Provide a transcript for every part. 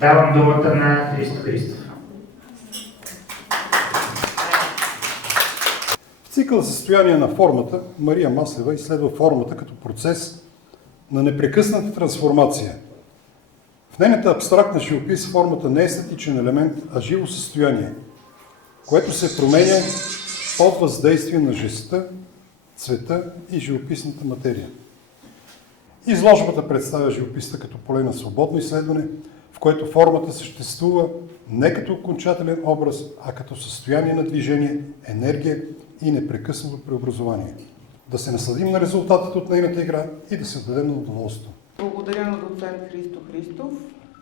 Давам думата на Христо Христов. В цикъл състояние на формата Мария Маслева изследва формата като процес на непрекъсната трансформация. В нейната абстрактна живопис формата не е статичен елемент, а живо състояние, което се променя под въздействие на жеста, цвета и живописната материя. Изложбата представя живописта като поле на свободно изследване, в което формата съществува не като окончателен образ, а като състояние на движение, енергия и непрекъснато преобразование. Да се насладим на резултатите от нейната игра и да се дадем на удоволствие. Благодаря на доцент Христо Христов.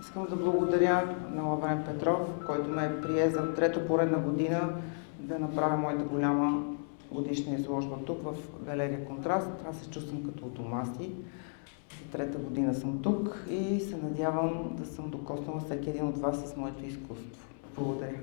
Искам да благодаря на Лаврен Петров, който ме прие за трета поредна година да направя моята голяма годишна изложба тук в галерия Контраст. Аз се чувствам като у дома си. За трета година съм тук и се надявам да съм докоснала всеки един от вас с моето изкуство. Благодаря.